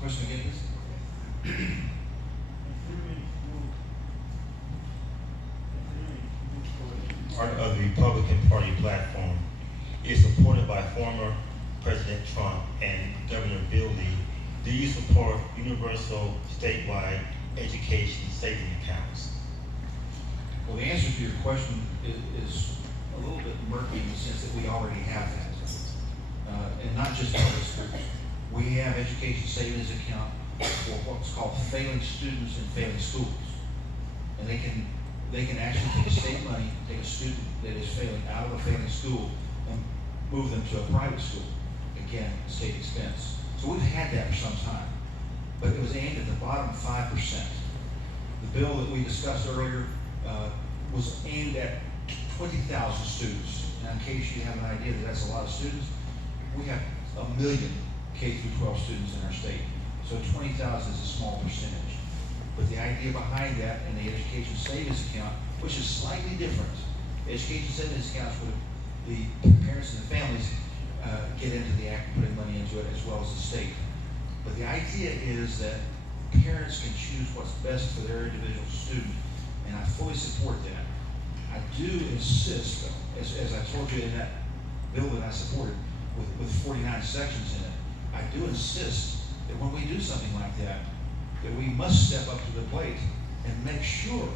Question again, please? Part of the Republican Party platform is supported by former President Trump and Governor Bill Lee. Do you support universal statewide education savings accounts? Well, the answer to your question is a little bit murky in the sense that we already have that. And not just public schools. We have education savings account for what's called failing students in failing schools. And they can actually take state money, take a student that is failing out of a failing school and move them to a private school. Again, state expense. So we've had that for some time. But it was aimed at the bottom 5%. The bill that we discussed earlier was aimed at 20,000 students. Now, in case you have an idea that that's a lot of students, we have 1 million K through 12 students in our state. So 20,000 is a small percentage. But the idea behind that and the education savings account, which is slightly different. The education savings account is where the parents and the families get into the act of putting money into it, as well as the state. But the idea is that parents can choose what's best for their individual student, and I fully support that. I do insist, though, as I told you in that bill that I supported with 49 sections in it, I do insist that when we do something like that we must step up to the plate and make sure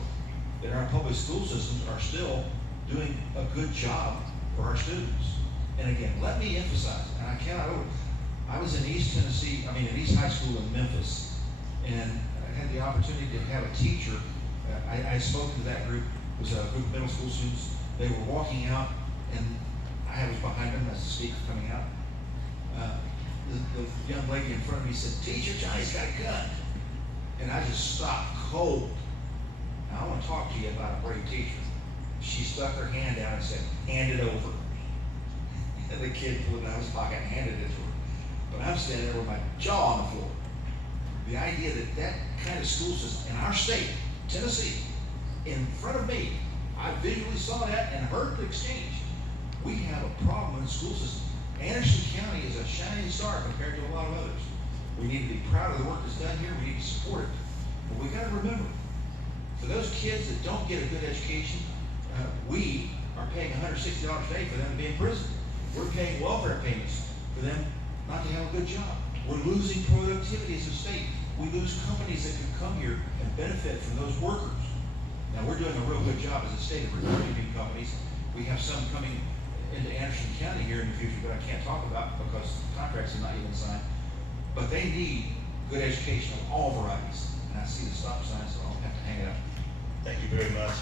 that our public school systems are still doing a good job for our students. And again, let me emphasize, and I was in East High School in Memphis, and I had the opportunity to have a teacher. I spoke to that group. It was a group of middle school students. They were walking out, and I was behind them as the speaker coming out. The young lady in front of me said, "Teacher, Johnny's got a gun." And I just stopped cold. Now, I want to talk to you about a brave teacher. She stuck her hand out and said, "Hand it over." And the kid pulled it out of his pocket and handed it to her. But I'm standing there with my jaw on the floor. The idea that kind of school system in our state, Tennessee, in front of me, I visually saw that and heard the exchange. We have a problem in the school system. Anderson County is a shining star compared to a lot of others. We need to be proud of the work that's done here. We need to support it. But we got to remember, for those kids that don't get a good education, we are paying $160 a day for them to be in prison. We're paying welfare payments for them not to have a good job. We're losing productivity as a state. We lose companies that can come here and benefit from those workers. Now, we're doing a real good job as a state of recruiting new companies. We have some coming into Anderson County here in the future that I can't talk about because contracts are not even signed. But they need good education of all varieties. And I see the stop sign, so I'll have to hang it up. Thank you very much.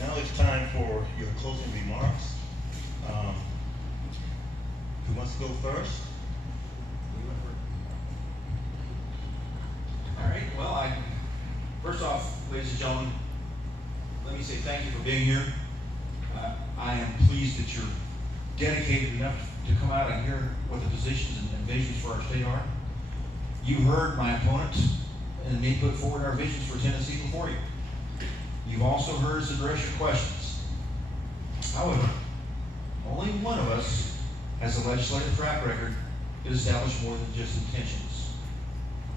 Now it's time for your closing remarks. Who wants to go first? All right, well, first off, ladies and gentlemen, let me say thank you for being here. I am pleased that you're dedicated enough to come out and hear what the positions and visions for our state are. You heard my opponent and me put forward our visions for Tennessee before you. You've also heard us address your questions. However, only one of us has a legislative track record that established more than just intentions.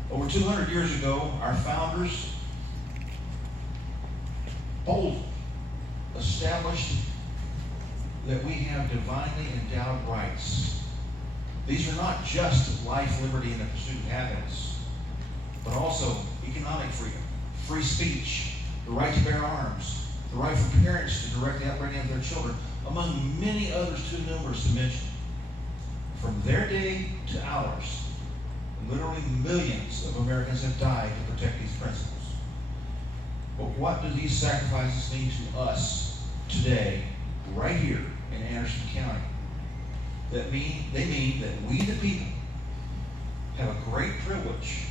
Over 200 years ago, our founders boldly established that we have divinely endowed rights. These are not just life, liberty, and the pursuit of happiness, but also economic freedom, free speech, the right to bear arms, the right for parents to direct the upbringing of their children, among many others too numerous to mention. From their day to ours, literally millions of Americans have died to protect these principles. But what do these sacrifices mean to us today, right here in Anderson County? They mean that we the people have a great privilege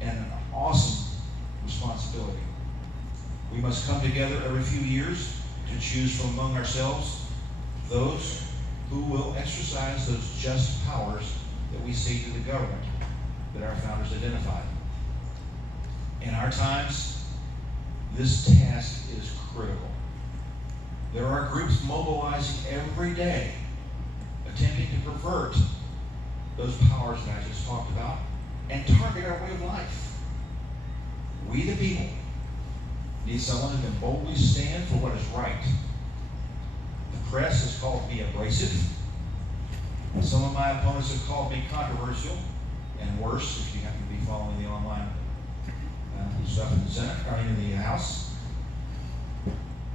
and an awesome responsibility. We must come together every few years to choose from among ourselves those who will exercise those just powers that we cede to the government that our founders identified. In our times, this task is critical. There are groups mobilizing every day, attempting to pervert those powers that I just talked about and target our way of life. We the people need someone who can boldly stand for what is right. The press has called me abrasive. Some of my opponents have called me controversial, and worse, if you happen to be following the online stuff in the Senate, or in the House.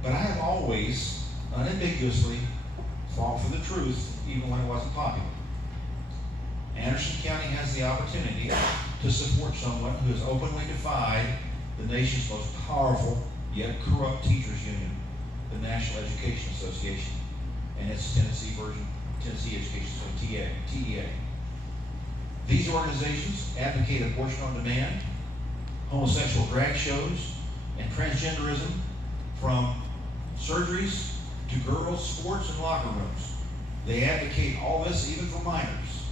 But I have always, unambiguously, fought for the truth, even when it wasn't popular. Anderson County has the opportunity to support someone who has openly defied the nation's most powerful, yet corrupt teachers union, the National Education Association, and its Tennessee version, Tennessee Education Association, TEA. These organizations advocate abortion on demand, homosexual drag shows, and transgenderism, from surgeries to girls' sports and locker rooms. They advocate all this even for minors.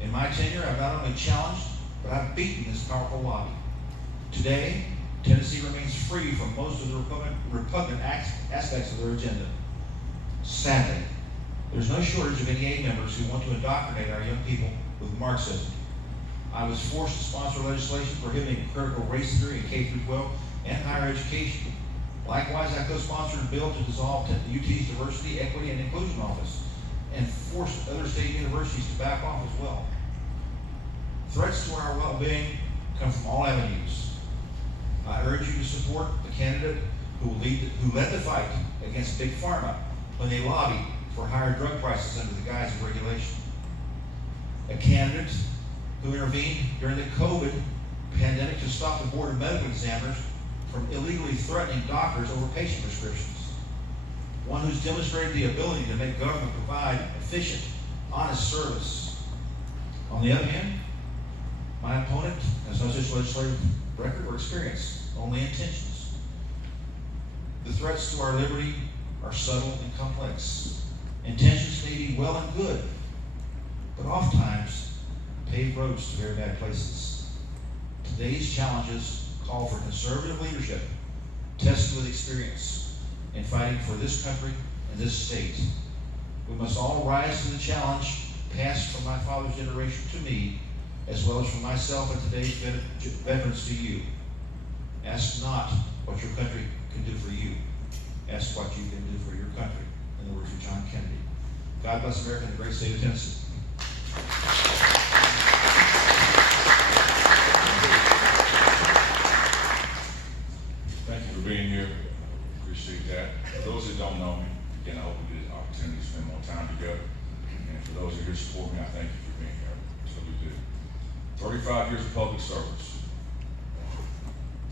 In my tenure, I've not only challenged, but I've beaten this powerful lobby. Today, Tennessee remains free from most of the repugnant aspects of their agenda. Sadly, there's no shortage of NEA members who want to indoctrinate our young people with Marxism. I was forced to sponsor legislation prohibiting critical race theory in K-12 and higher education. Likewise, I co-sponsored a bill to dissolve the UT's Diversity, Equity, and Inclusion Office and forced other state universities to back off as well. Threats to our well-being come from all avenues. I urge you to support the candidate who led the fight against Big Pharma when they lobbied for higher drug prices under the guise of regulation. A candidate who intervened during the COVID pandemic to stop the Board of Medical Examiners from illegally threatening doctors over patient prescriptions. One who's demonstrated the ability to make government provide efficient, honest service. On the other hand, my opponent has no such legislative record or experience, only intentions. The threats to our liberty are subtle and complex. Intentions may be well and good, but oftentimes paved roads to very bad places. Today's challenges call for conservative leadership, tested with experience in fighting for this country and this state. We must all rise to the challenge passed from my father's generation to me, as well as from myself and today's veterans to you. Ask not what your country can do for you. Ask what you can do for your country, in the words of John Kennedy. God bless America and the great state of Tennessee. Thank you for being here. Appreciate that. For those that don't know me, again, I hope we get an opportunity to spend more time together. And for those that are here to support me, I thank you for being here. That's what we do. 35 years of public service.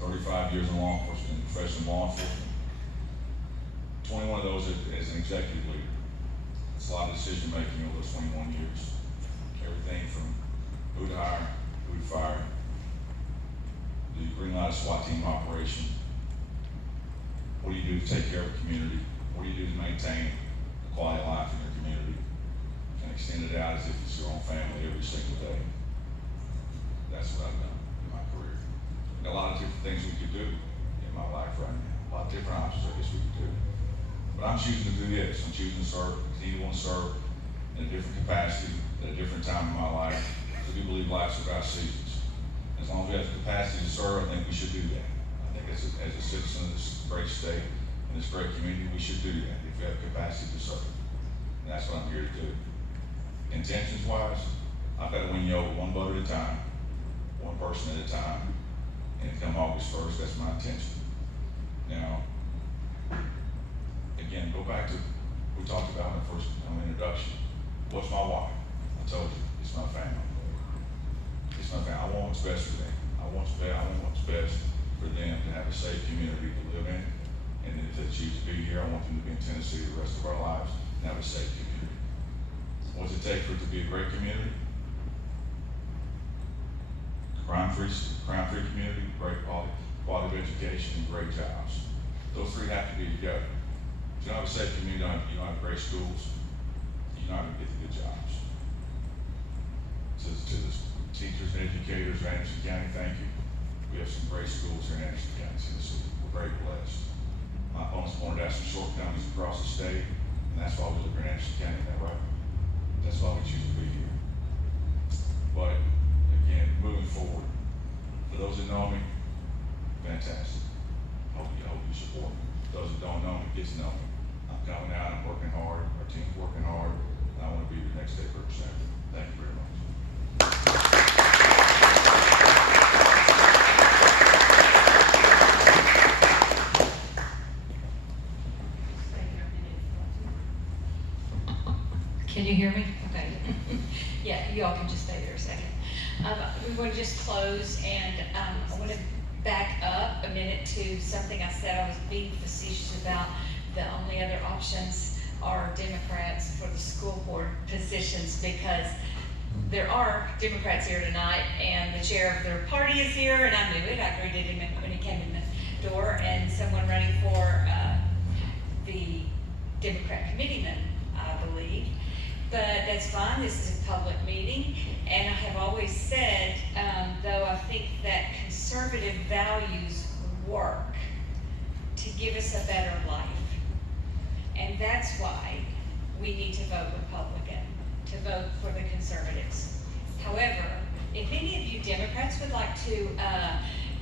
35 years in law enforcement, professional law enforcement. 21 of those as an executive leader. It's a lot of decision making over those 21 years. Everything from who to hire, who to fire, do you bring out a SWAT team operation? What do you do to take care of a community? What do you do to maintain a quality of life in your community? And extend it out as if it's your own family every single day. That's what I've done in my career. And a lot of different things we could do in my life right now. A lot of different options I guess we could do. But I'm choosing to do this. I'm choosing to serve, continue to want to serve in a different capacity, at a different time in my life. I do believe life's about seasons. As long as we have the capacity to serve, I think we should do that. I think as a citizen of this great state and this great community, we should do that if we have capacity to serve. And that's what I'm here to do. Intentions-wise, I've got to win you over one vote at a time, one person at a time. And come August 1st, that's my intention. Now, again, go back to we talked about in the first introduction. What's my why? I told you, it's my family. It's my family. I want what's best for them. I want what's best for them to have a safe community to live in. And if they choose to be here, I want them to be in Tennessee the rest of our lives and have a safe community. What's it take for it to be a great community? Crime-free community, great quality of education, and great jobs. Those three have to be together. If you don't have a safe community, you don't have great schools, you're not going to get the good jobs. So to the teachers and educators of Anderson County, thank you. We have some great schools here in Anderson County, Tennessee. We're very blessed. My opponents pointed out some shortcomings across the state, and that's why we live in Anderson County, is that right? That's why we choose to be here. But again, moving forward, for those that know me, fantastic. Hope you support me. Those that don't know me, get to know me. I'm coming out, I'm working hard, our team's working hard, and I want to be your next state representative. Thank you very much. Can you hear me? Okay. Yeah, you all can just stay there a second. We want to just close, and I want to back up a minute to something I said. I was being facetious about the only other options are Democrats for the school board positions, because there are Democrats here tonight, and the chair of their party is here, and I knew it. I greeted him when he came in the door, and someone running for the Democrat committeeman, I believe. But that's fine, this is a public meeting, and I have always said, though I think that conservative values work to give us a better life. And that's why we need to vote Republican, to vote for the conservatives. However, if any of you Democrats would like to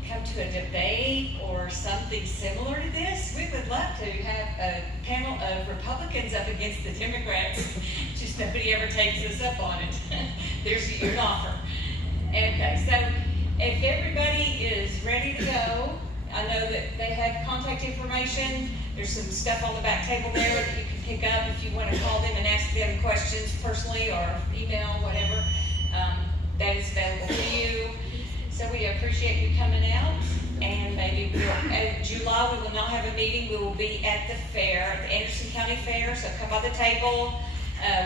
come to a debate or something similar to this, we would love to have a panel of Republicans up against the Democrats. Just nobody ever takes us up on it. There's your offer. Okay, so if everybody is ready to go, I know that they have contact information. There's some stuff on the back table there that you can pick up if you want to call them and ask them questions personally or email, whatever. That is available to you. So we appreciate you coming out, and maybe in July we will not have a meeting. We will be at the fair, at the Anderson County Fair, so come by the table.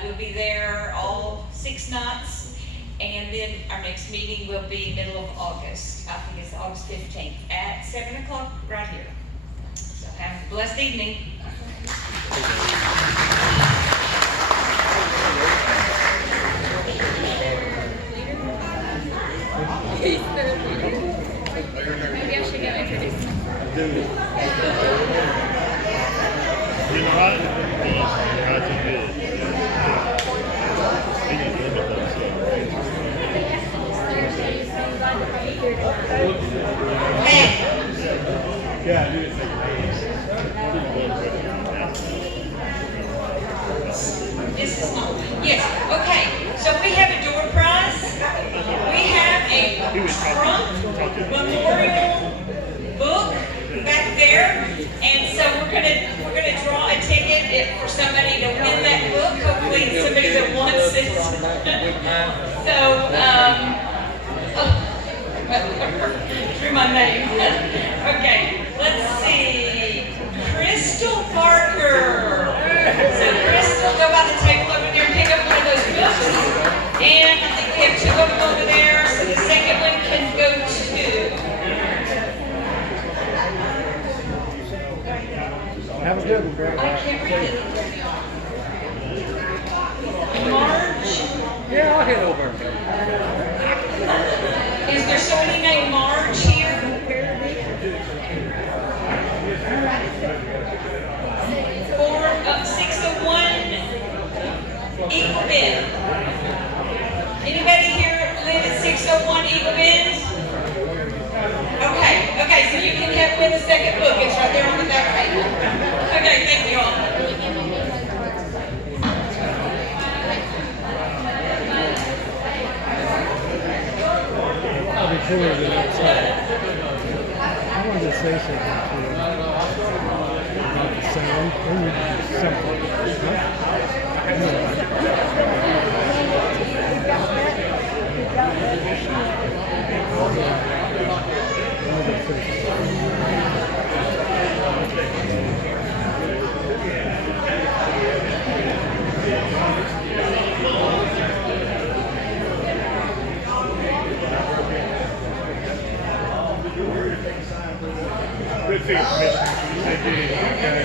We'll be there all 6 nights, and then our next meeting will be middle of August. I think it's August 15th at 7 o'clock right here. So have a blessed evening. Maybe I should go introduce him. You all right? Yeah, I did good. He didn't limit themselves. Yeah, I do it. This is not, yes, okay, so we have a door prize, we have a Trump memorial book back there, and so we're gonna draw a ticket for somebody to win that book, hopefully it's somebody that wants it. So, through my name, okay, let's see, Crystal Parker. So Crystal, go by the table over there and pick up one of those books. And I think we have 2 of them over there, so the second one can go to. Have a good one, girl. I can't read it. Marge? Yeah, I'll head over. Is there somebody named Marge here? 601 Eagle Bend. Anybody here live at 601 Eagle Bend? Okay, so you can have win the second book. It's right there on the back table. Okay, thank you all. I'll be cooler than outside. I wanted to say something to you about the sound. Good feet, Commissioner. They did. Okay.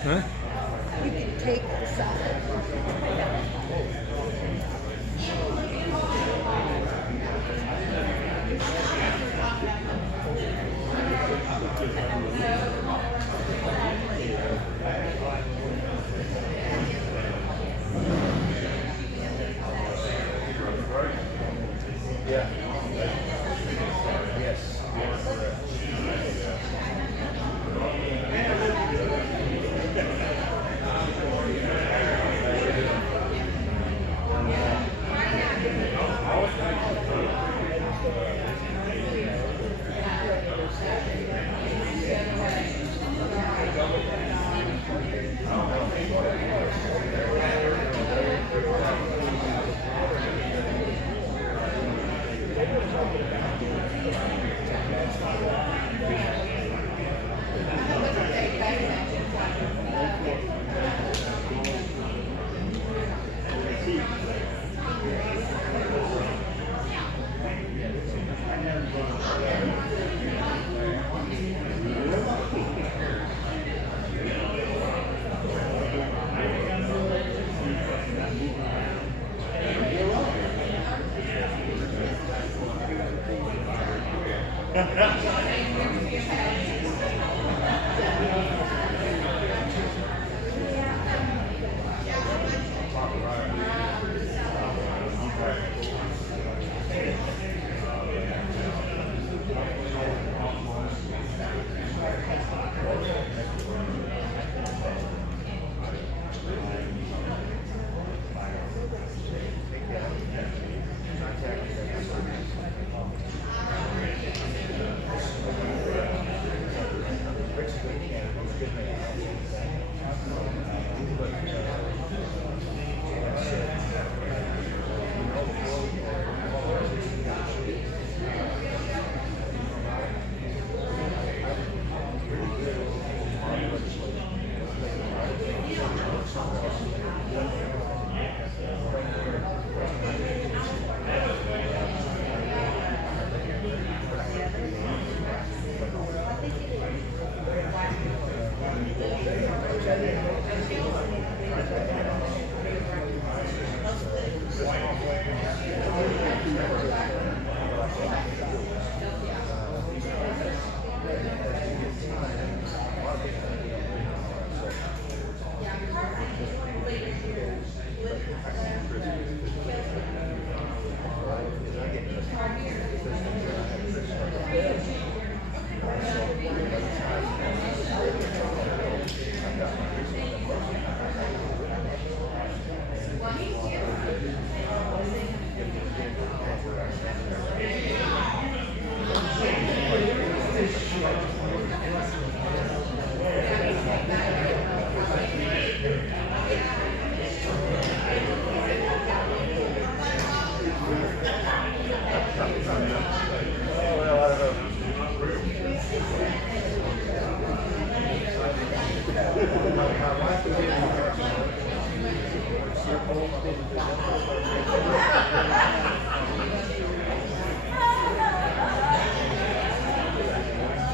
Huh? You can take some.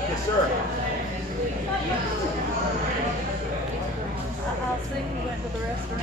Yes, sir. I'll see you went to the restaurant.